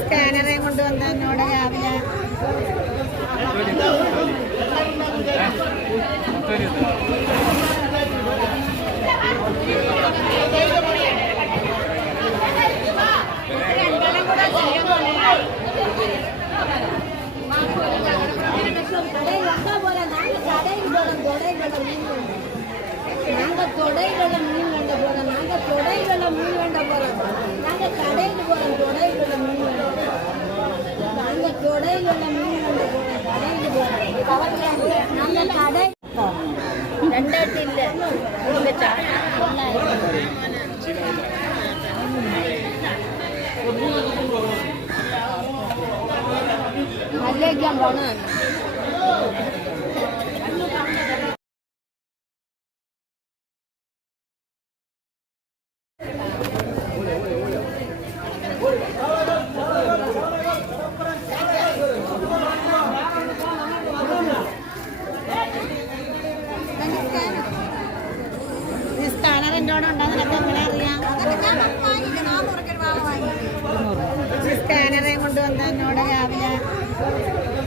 സ്കാനറെ കൊണ്ടുവന്ന് എന്നോട് രാവിലെ? தொடை வெள்ளம் மீன் வேண்ட போறோம் நாங்க தொடை வெள்ளம் மீன் வேண்ட போறோம் நாங்க கடைக்கு போறோம் தொடை வெள்ளம் மீன் வேண்ட நாங்க தொடை வெள்ளம் இல்லை അറിയാം? ഈ സ്കാനറേയും കൊണ്ടുവന്ന എന്നോട് രാവിലെ Thank you.